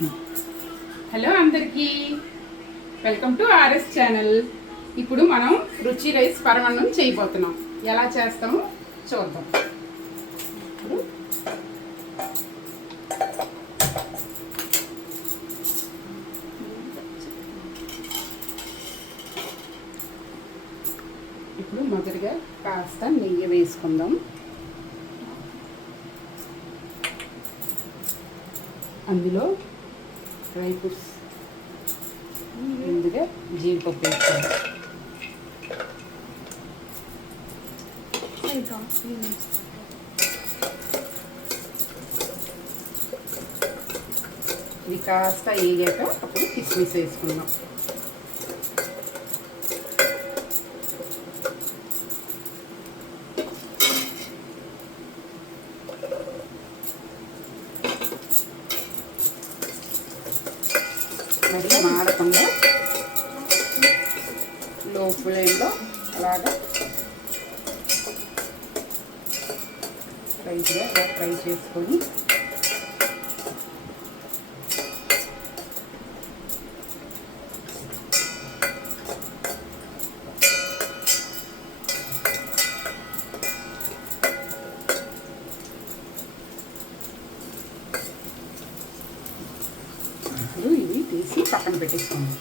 Hello అందరికీ, welcome to RS channel. ఇప్పుడు మనం రుచి రైస్ పరమాన్నం చేయబోతున్నాం. ఎలా చేస్తామో చూద్దాం. ఇప్పుడు మొదటిగా కాస్త నెయ్యి వేసుకుందాం. అందులో డ్రై ఫ్రూట్స్, ముందుగా జీడిపప్పు వేసుకోండి. ఇది కాస్త వేగాక అప్పుడు కిస్మిస్ వేసుకుందాం. మరి మాడకుండా లో ఫ్లేమ్లో అలాగా లైట్గా ఇలా ఫ్రై చేసుకొని ఇప్పుడు ఇవి తీసి పక్కన పెట్టేసుకోండి.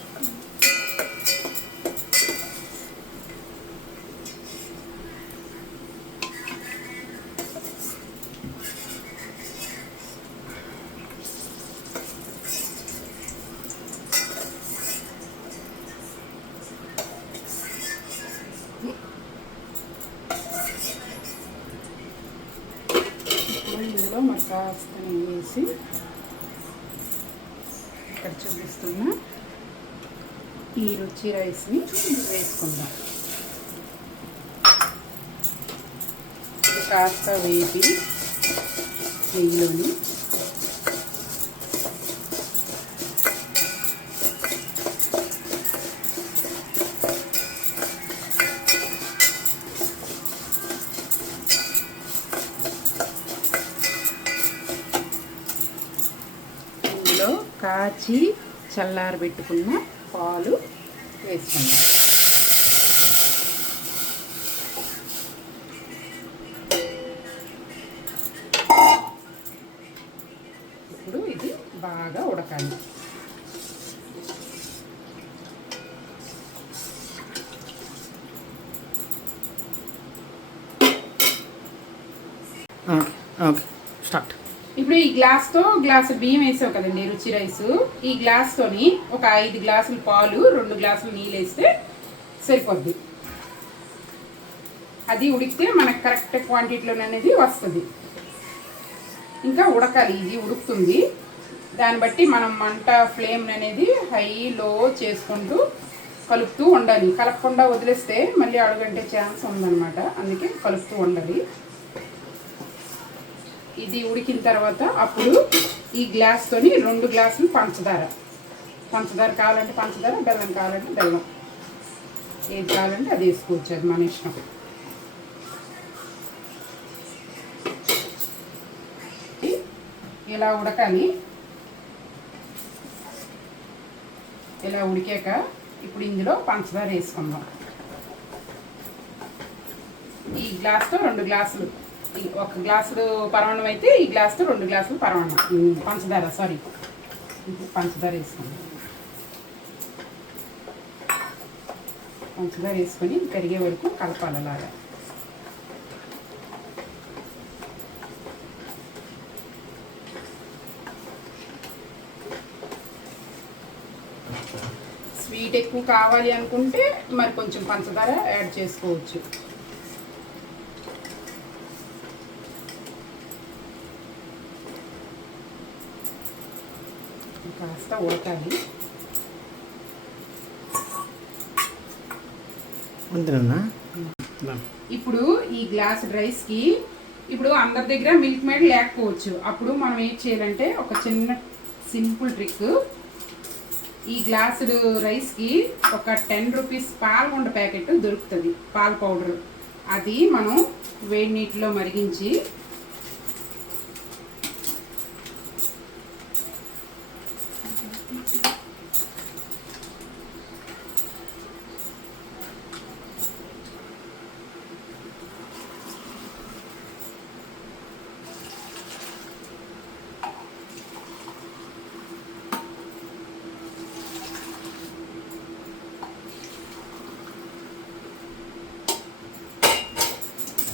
ఇందులో మరి కాస్త వేసి ఇక్కడ చూపిస్తున్న ఈ రుచి రైస్ని వేసుకుందాం. ఇది కాస్త వేపి నెయ్యిలోని కాచి చల్లారబెట్టుకున్న పాలు వేసుకుందాం. ఇప్పుడు ఇది బాగా ఉడకాలి. Okay, start. ఇప్పుడు ఈ గ్లాస్తో గ్లాసు బియ్యం వేసావు కదండి రుచి రైసు. ఈ గ్లాస్తోని ఒక 5 గ్లాసులు పాలు, 2 గ్లాసులు నీళ్ళు వేస్తే సరిపోద్ది. అది ఉడికితే మనకు కరెక్ట్ క్వాంటిటీలో అనేది వస్తుంది. ఇంకా ఉడకాలి, ఇది ఉడుకుతుంది. దాన్ని బట్టి మనం మంట ఫ్లేమ్ అనేది హై లో చేసుకుంటూ కలుపుతూ ఉండాలి. కలపకుండా వదిలేస్తే మళ్ళీ అడుగంటే ఛాన్స్ ఉందన్నమాట. అందుకే కలుపుతూ ఉండాలి. ఇది ఉడికిన తర్వాత అప్పుడు ఈ గ్లాస్తోని 2 గ్లాసులు పంచదార కావాలంటే పంచదార, బెల్లం కావాలంటే బెల్లం, ఏది కావాలంటే అది వేసుకోవచ్చు. అది మన ఇష్టం. ఇలా ఉడకాలి. ఇలా ఉడికాక ఇప్పుడు ఇందులో పంచదార వేసుకుందాం. ఈ గ్లాస్తో 2 గ్లాసులు, ఒక గ్లాసులు పరమాన్నం అయితే ఈ గ్లాస్తో 2 గ్లాసులు పంచదార వేసుకుందాం. పంచదార వేసుకొని కరిగే వరకు కలపాలి. అలాగా స్వీట్ ఎక్కువ కావాలి అనుకుంటే మరి కొంచెం పంచదార యాడ్ చేసుకోవచ్చు. కాస్త ఉడకాలి. ఇప్పుడు ఈ గ్లాస్ రైస్కి ఇప్పుడు అందరి దగ్గర మిల్క్ మేడ్ లేకపోవచ్చు. అప్పుడు మనం ఏం చేయాలంటే ఒక చిన్న సింపుల్ ట్రిక్. ఈ గ్లాసు రైస్కి ఒక 10 రూపీస్ పాలకొండ ప్యాకెట్ దొరుకుతుంది, పాల పౌడర్. అది మనం వేడి నీటిలో మరిగించి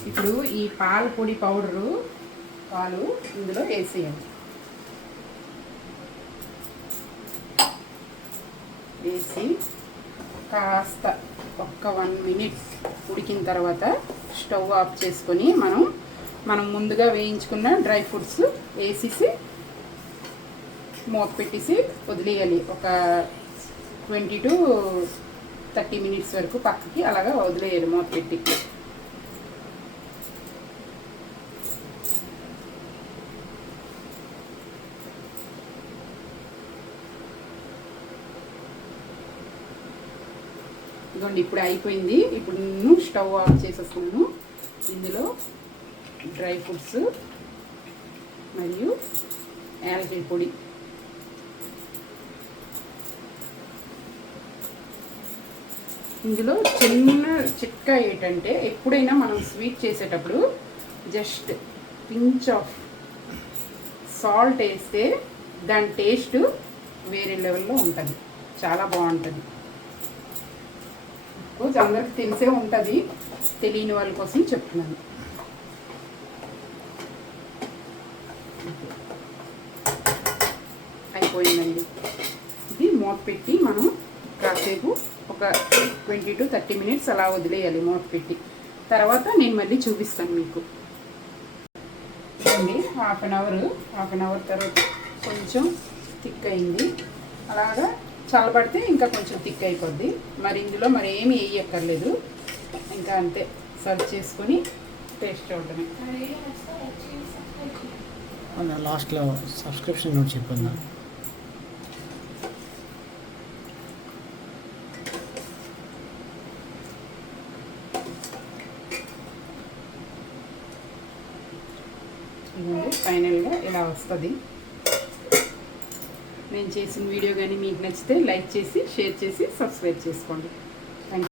ఇప్పుడు ఈ పాల పొడి పౌడరు పాలు ఇందులో వేసేయండి. వేసి కాస్త ఒక్క 1 మినిట్ ఉడికిన తర్వాత స్టవ్ ఆఫ్ చేసుకొని మనం ముందుగా వేయించుకున్న డ్రై ఫ్రూట్స్ వేసేసి మూత పెట్టేసి వదిలేయాలి. ఒక 20 to 30 మినిట్స్ వరకు పక్కకి అలాగా వదిలేయాలి మూత పెట్టి. ఇదిగోండి ఇప్పుడు అయిపోయింది. ఇప్పుడు నేను స్టవ్ ఆఫ్ చేసేస్తున్నాను. ఇందులో డ్రై ఫ్రూట్స్ మరియు యాలకుల పొడి ఇందులో చిన్న చిట్కా ఏంటంటే ఎప్పుడైనా మనం స్వీట్ చేసేటప్పుడు జస్ట్ పించ్ ఆఫ్ సాల్ట్ వేస్తే దాని టేస్ట్ వేరే లెవెల్లో ఉంటుంది, చాలా బాగుంటుంది. రోజు అందరికి తెలిసే ఉంటుంది, తెలియని వాళ్ళ కోసం చెప్తున్నాను. అయిపోయిందండి. ఇది మూత పెట్టి మనం కాసేపు ఒక 20 to 30 మినిట్స్ అలా వదిలేయాలి మూత పెట్టి. తర్వాత నేను మళ్ళీ చూపిస్తాను మీకు. అండి హాఫ్ అన్ అవర్ తర్వాత కొంచెం థిక్ అయింది. అలాగా చల్లబడితే ఇంకా కొంచెం థిక్ అయిపోద్ది. మరి ఇందులో మరి ఏమి వేయక్కర్లేదు, ఇంకా అంతే. సర్వ్ చేసుకొని టేస్ట్ చూడటమే. లాస్ట్లో సబ్స్క్రిప్షన్ నోట్ చెప్పండి. ఇదండి ఫైనల్గా ఇలా వస్తుంది. నేను చేసిన వీడియో కానీ మీకు నచ్చితే లైక్ చేసి, షేర్ చేసి, సబ్స్క్రైబ్ చేసుకోండి.